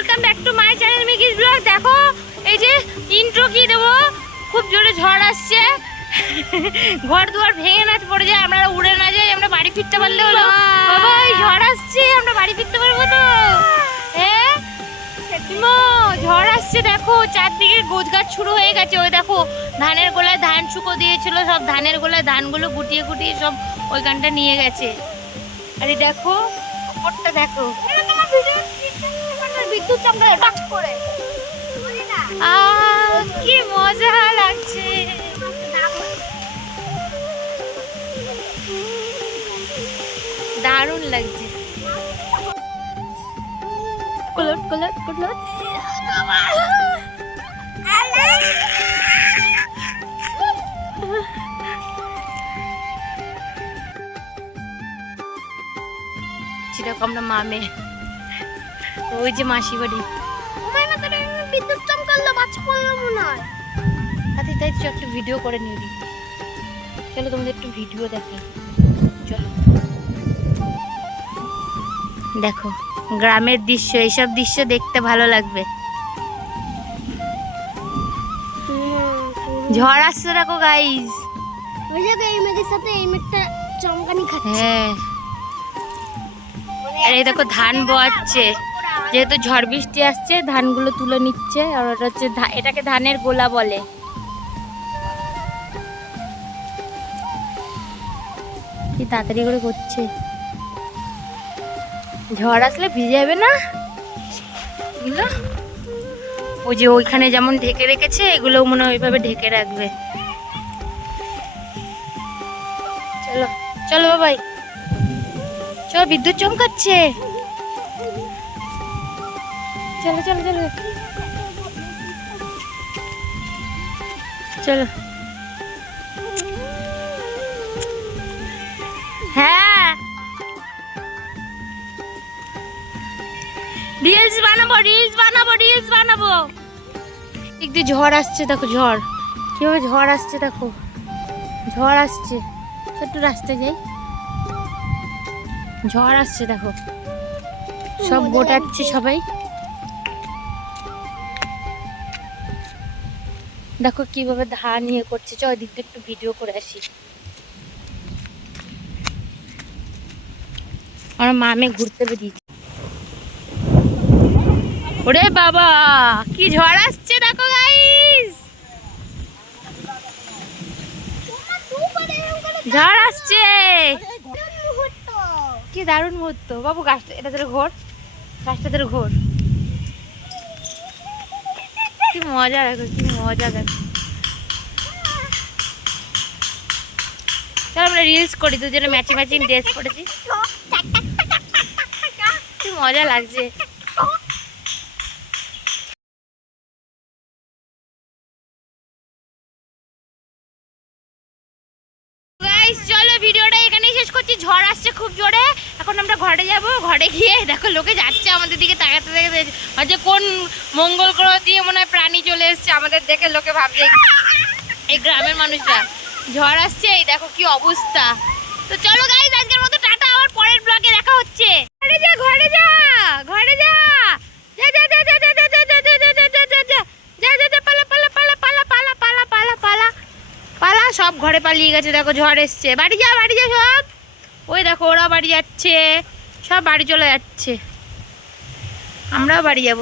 Welcome back to my channel Miki's blog দেখো এই যে ইন্ট্রো কি দেবো? খুব জোরে ঝড় আসছে। ঘর দুয়ার ভেঙে না পড়ে যায় আমরা উড়ে না যাই আমরা বাড়ি ফিরতে পারলে হলো। বাবা। ঝড় আসছে আমরা বাড়ি ফিরতে পারব তো। হ্যাঁ ঝড় আসছে দেখো চারদিকে গোছ গাছ শুরু হয়ে গেছে। ওই দেখো ধানের গোলায় ধান শুকো দিয়েছিল সব ধানের গোলায় ধানগুলো গুটিয়ে গুটিয়ে সব ওইখানটা নিয়ে গেছে। আরে দেখো ওপরটা দেখো। বিদ্যুৎ চামড়া টাচ করে। কি মজা লাগছে। দারুণ লাগছে। কুলট কুলট কুলট সেরকম আমরা মামে ওই যে মাসি বাড়ি। বিদ্যুৎ চমকালো পড়ল মনে হয়। হাতে তাই একটু ভিডিও করে নিয়ে দিই চলো তোমাদের একটু ভিডিও দেখি। চলো। দেখো গ্রামের দৃশ্য এইসব দৃশ্য দেখতে ভালো লাগবে। ঝড় আসছে দেখো গাইস ওই যে এই সাথে এই চমকানি খাচ্ছে। হ্যাঁ। আর এই দেখো ধান বোয়াচ্ছে যেহেতু ঝড় বৃষ্টি আসছে, ধানগুলো তুলে নিচ্ছে, আর ওটা হচ্ছে এটাকে ধানের গোলা বলে। কি তাড়াতাড়ি করে করছে? ঝড় আসলে ভিজে যাবে না? ওই যে ওইখানে যেমন ঢেকে রেখেছে এগুলো মনে হয় ওইভাবে ঢেকে রাখবে। চলো চলো বাবাই। চলো, বিদ্যুৎ চমকাচ্ছে। চলো চলো চলো। চলো। হ্যাঁ। রিলস বানাবো রিলস বানাবো রিলস বানাবো। দিক দিয়ে ঝড় আসছে দেখো ঝড়। কীভাবে ঝড় আসছে দেখো। ঝড় আসছে। ছোট্ট রাস্তায় যাই। ঝড় আসছে দেখো। সব গোটাচ্ছে সবাই। দেখো কীভাবে ধান ইয়ে করছে চ ওই দিক দিয়ে একটু ভিডিও করে আসি। আমার মা মামে ঘুরতে বেরিয়েছে। ওরে বাবা কি ঝড় আসছে দেখো গাইস ঝড় আসছে! কি দারুণ মুহূর্ত। বাবু গাছটা এটা ধরে ঘোর? গাছটা ধরে ঘোর কি মজা দেখো, কি মজা দেখো। চল আমরা রিলস করি, দুজনে ম্যাচিং ম্যাচিং ড্রেস পরেছি। কি মজা লাগছে। এখন আমরা ঘরে যাব ঘরে গিয়ে দেখো লোকে যাচ্ছে আমাদের দিকে তাকাতে তাকাতে হয়তো কোন মঙ্গল গ্রহ দিয়ে মনে হয় প্রাণী চলে এসছে আমাদের দেখে লোকে ভাবছে এই গ্রামের মানুষরা ঝড় আসছে এই দেখো কি অবস্থা তো চলো গাইস আজকের মতো টাটা আবার পরের ব্লগে দেখা হচ্ছে ঘরে যা ঘরে যা ঘরে যা পালা পালা পালা পালা পালা পালা পালা পালা পালা সব ঘরে পালিয়ে গেছে দেখো ঝড় এসছে বাড়ি যা বাড়ি যা সব দেখো ওরা বাড়ি যাচ্ছে সব বাড়ি চলে যাচ্ছে। আমরাও বাড়ি যাব।